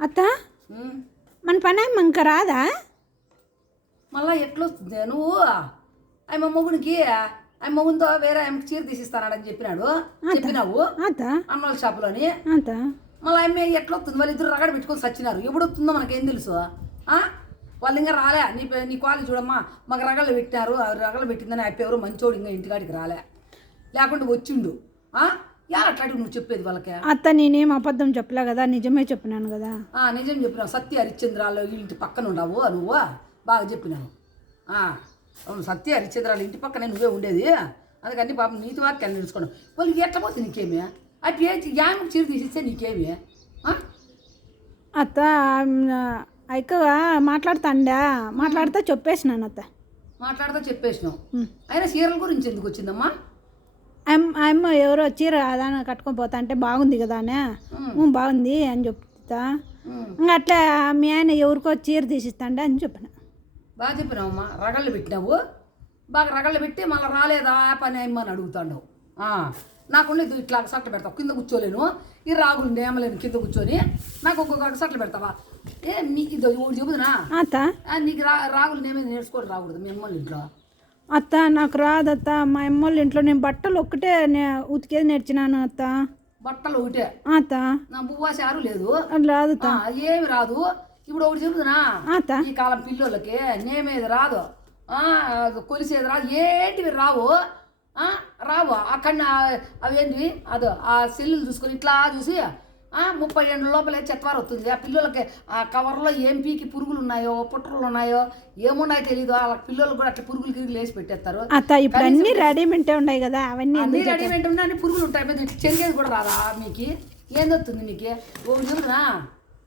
అత్త. మన పని ఏమో ఇంకా రాదా? మళ్ళా ఎట్లొస్తుంది? నువ్వు ఆమె మొగుడికి ఆమె మొగుడితో వేరే ఆమెకి చీర తీసిస్తానని చెప్పినాడు. చెప్పినావు? అత్త. అన్నోళ్ళ షాపులోని. మళ్ళీ ఆమె ఎట్లొస్తుంది? వాళ్ళు ఇద్దరు రగడ పెట్టుకొని సచ్చినారు. ఎప్పుడు వస్తుందో మనకేం తెలుసు? ఆ? వాళ్ళు ఇంకా రాలే. నీ నీ కాలు చూడమ్మా. మాకు రగళ్ళు పెట్టినారు. ఆ రగళ్ళు పెట్టిందని అయిపోయి ఎవరు మంచోడు ఇంకా ఇంటికాడికి రాలే. లేకుంటే వచ్చిండు. ఆ? ఎలా అట్లాంటి నువ్వు చెప్పేది వాళ్ళకి? అత్త నేనేం అబద్ధం చెప్పలే కదా నిజమే చెప్పినాను కదా. ఆ, నిజం చెప్పినావు. సత్య హరిశ్చంద్రాలు ఇంటి పక్కన ఉండవు నువ్వు. బాగా చెప్పినావు. అవును సత్య హరిశ్చంద్రాలు ఇంటి పక్కనే నువ్వే ఉండేది. అందుకని పాపం నీతి వాక్యాలు నేర్చుకోండి వాళ్ళకి ఎట్లా పోతుంది నీకేమి? ఆ పేచి యామకు చీర తీసిస్తే నీకేమి? అత్త అయిక మాట్లాడుతాండా? మాట్లాడితే చెప్పేసినాను అత్త. మాట్లాడితే చెప్పేసినావు. అయినా చీరల గురించి ఎందుకు వచ్చిందమ్మా? అమ్మ అమ్మ ఎవరో చీర దాని కట్టుకొని పోతా అంటే బాగుంది కదా అనే ఉమ్. "ఉమ్, బాగుంది అని చెప్తా. ఇంకా అట్లా మీ ఆయన ఎవరికో చీర తీసిస్తాండే అని చెప్పిన. బాగా చెప్పినావమ్మా రగళ్ళు పెట్టినావు. బాగా రగళ్ళు పెట్టి మళ్ళీ రాలేదా పని అమ్మని అడుగుతాండవు ఆ, నాకుండా ఇది ఇట్లా సట్ల పెడతావు. కింద కూర్చోలేను. ఈ రాగులు నేమలేను కింద కూర్చొని. నాకు ఒక్కొక్క సట్ల పెడతావా? ఏ నీకు ఇది ఒకటి చెబుతున్నా నీకు రా రాగులు నేమే నేర్చుకొని రాకూడదు. మీ అమ్మోళ్ళ ఇంట్లో. అత్త నాకు రాదత్త మా అమ్మోళ్ళ ఇంట్లో నేను బట్టలు ఒక్కటే ఉతికేది నేర్చినాను అత్త. బట్టలు ఒకటే? అత్త. నా బువ్వా చారు లేదు. రాదు ఏమి రాదు. ఇప్పుడు ఒకటి చెబుతున్నా. అత్త. ఈ కాలం పిల్లోళ్ళకి నేమేది రాదు. కొలిసేది రాదు. ఏంటివి రావు? రావు. అక్కడ అవేంటివి? అదో ఆ సెల్లులు చూసుకొని ఇట్లా చూసి ముప్పై ఏళ్ళ లోపలే చెత్వారు వస్తుంది. ఆ పిల్లలకి ఆ కవర్లో ఏం పీకి పురుగులు ఉన్నాయో పుట్రలు ఉన్నాయో ఏమున్నాయో తెలియదు వాళ్ళ పిల్లలకు కూడా అట్లా పురుగులు గిరుగులు వేసి పెట్టేస్తారు. అత్త ఇప్పుడు అన్ని రెడీమేంటే ఉన్నాయి కదా అవన్నీ అన్ని రెడీమేడ్ ఉన్నా అన్ని పురుగులు ఉంటాయి. ఇట్లా చెరిగేది కూడా రాదా మీకు? ఏందొస్తుంది మీకు? ఒకటి చెబుతున్నా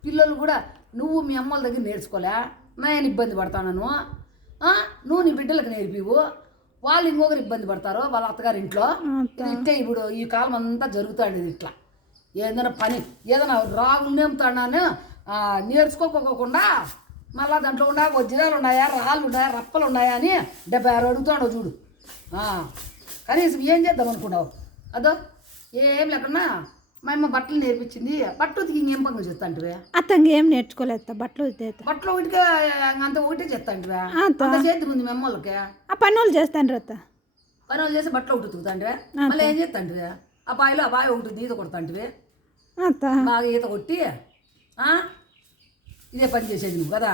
పిల్లలు కూడా నువ్వు మీ అమ్మల దగ్గర నేర్చుకోలే. నేను ఇబ్బంది పడతాను నువ్వు నీ బిడ్డలకు నేర్పివు. వాళ్ళు ఇంకొకరు ఇబ్బంది పడతారు వాళ్ళ అత్తగారి ఇంట్లో. ఇట్టే ఇప్పుడు ఈ కాలం అంతా జరుగుతాండి ఇది ఇట్లా. ఏదైనా పని? ఏదైనా రాగులు నేముతాడాను నేర్చుకోకోకుండా మళ్ళా దాంట్లో ఉండా వజ్రాలు ఉన్నాయా రాళ్ళు ఉన్నాయా రప్పలు ఉన్నాయా అని డెబ్బై ఆరు అడుగుతాడో చూడు. ఆ, కనీసం ఏం చేద్దాం అనుకున్నావు? అదో ఏం లేకుండా మా అమ్మ బట్టలు నేర్పించింది. బట్టలు ఉతికి ఇంకేం పనులు చేస్తా అంటే అత్త ఇంకేం నేర్చుకోలేదు బట్టలు బట్టలు ఒకటికే అంత ఒకటే చేస్తా అంటే అత్త అంత చేతి ఉంది మీ అమ్మోళ్ళకి. ఆ పనులు చేస్తాను అత్త పని వాళ్ళు చేసి బట్టలు ఒకటి ఉతుకుతాంటివే మళ్ళీ ఏం చేస్తాంటివే? ఆ బావిలో ఆ బావి ఒకటి ఈత కొడతాంటివే. బాగా ఈత కొట్టి ఇదే పని చేసేది నువ్వు కదా?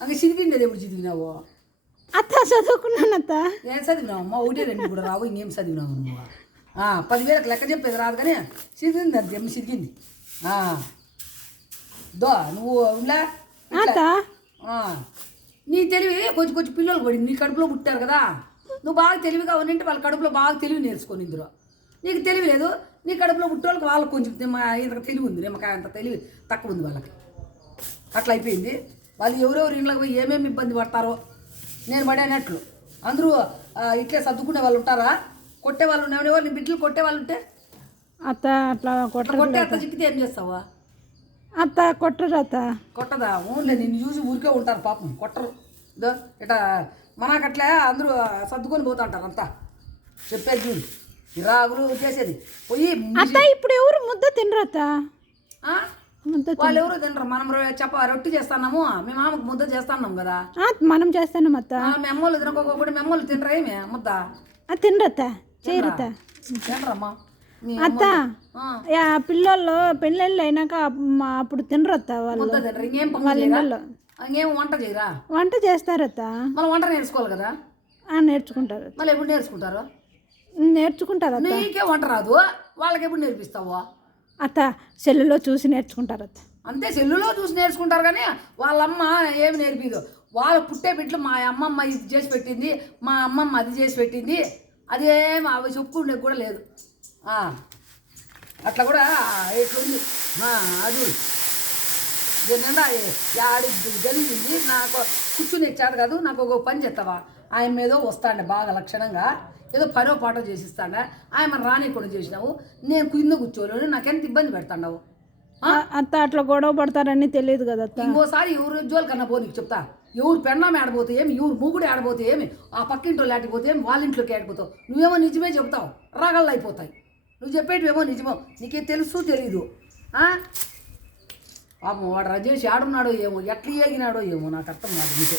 అంక చిదిగిండేది ఎప్పుడు చిదిగినావు అత్త చదువుకున్నాను అత్త. ఏం చదివినావు? అమ్మ ఒకటి రెండు కూడా రావు ఇంకేం చదివినావు నువ్వు? ఆ, పదివేలకు లెక్క చెప్పేది రాదు కానీ సిరిగింది అంతే అమ్మ సిరిగింది ఆ. దో నువ్వు ఉండా. నీ తెలివి కొంచెం కొంచెం పిల్లలు పడింది నీ కడుపులో పుట్టారు కదా? నువ్వు బాగా తెలివిగా ఉన్నింటే వాళ్ళ కడుపులో బాగా తెలివి నేర్చుకొని ఇందులో నీకు తెలివి లేదు నీ కడుపులో పుట్టేవాళ్ళకి వాళ్ళకి కొంచెం ఇంత తెలివి ఉంది నిమ్మకాయ అంత తెలివి తక్కువ ఉంది వాళ్ళకి. అట్లా అయిపోయింది. వాళ్ళు ఎవరెవరు ఇంట్లోకి పోయి ఏమేమి ఇబ్బంది పడతారో నేను పడేనట్లు అందరూ ఇట్లే సర్దుకునే వాళ్ళు ఉంటారా? కొట్టే వాళ్ళు నీ బిడ్డలు కొట్టే వాళ్ళు ఉంటే? అత్త అట్లా కొట్టరు కొట్టే అట్లా చిక్కితే ఏం చేస్తావా? అత్త కొట్టరు అత్త. కొట్టదా? ఓన్లీ నిన్ను చూసి ఊరికే ఉంటారు పాపం. కొట్టరు. ఇదో ఇట మనకట్లే అందరూ సర్దుకొని పోతా ఉంటారు అంతా. చెప్పేది చూడు. ఈ రాగులు చేసేది. పోయి అత్త ఇప్పుడు ఎవరు ముద్ద తినరు అత్త? ఆ? ముద్ద వాళ్ళు ఎవరు తినరు? మనం చెప్ప రొట్టి చేస్తున్నాము. మీ మామకు ముద్ద చేస్తున్నాం కదా. మనం చేస్తాను అత్త. ఆ, మీ అమ్మోళ్ళు తినకోకుండా మీ అమ్మోళ్ళు తినరా ఏమి? ముద్ద? ఆ, తినరు అత్త. చేయరు అత్త. తినరమ్మా అత్త పిల్లోళ్ళు పెళ్ళిళ్ళు అయినాక అప్పుడు తినరు అత్త వాళ్ళు. ఇంకేం వాళ్ళ వంట చేయరా? వంట చేస్తారు అత్త. మనం వంట నేర్చుకోవాలి కదా? నేర్చుకుంటారు మళ్ళీ ఎప్పుడు నేర్చుకుంటారు? నేర్చుకుంటారు నీకే వంట రాదు. వాళ్ళకి ఎప్పుడు నేర్పిస్తావు? అత్త సెల్లులో చూసి నేర్చుకుంటారు అత్త. అంతే సెల్లులో చూసి నేర్చుకుంటారు కానీ వాళ్ళమ్మ ఏమి నేర్పిదు. వాళ్ళ పుట్టే బిడ్డలు మా అమ్మమ్మ ఇది చేసి పెట్టింది మా అమ్మమ్మ అది చేసి పెట్టింది అదేం అవి చెప్పుకుండే కూడా లేదు. అట్లా కూడా ఎట్లుంది అది నిండా యాడి జరిగింది నాకు కూర్చుని ఇచ్చాడు కాదు నాకు ఒక పని చేస్తావా ఆయన మీద వస్తాండే బాగా లక్షణంగా. ఏదో పరో పాటో చేసిస్తాండే. ఆయన రానికుండా చేసినావు. నేను కింద కూర్చోలేను నాకెంత ఇబ్బంది పెడతాండావు? అత్త అట్లా గొడవ పడతారని తెలియదు కదా ఇంకోసారి ఎవరు ఉద్యోగాలు కన్నా పో నీకు చెప్తా. ఎవరు పెన్నామే ఆడబోతే ఏమి ఎవరు మూగుడు ఆడబోతే ఏమి ఆ పక్కింటో ఆడిపోతే ఏమి వాళ్ళ ఇంట్లోకి ఆడిపోతావు నువ్వేమో నిజమే చెప్తావు రాగళ్ళు అయిపోతాయి. నువ్వు చెప్పేటివేమో నిజమో నీకే తెలుసు తెలీదు? పాపం వాడు రజేష్ ఆడున్నాడో ఏమో ఎట్లా ఏగినాడో ఏమో నాకు అర్థం కాదు నీకే.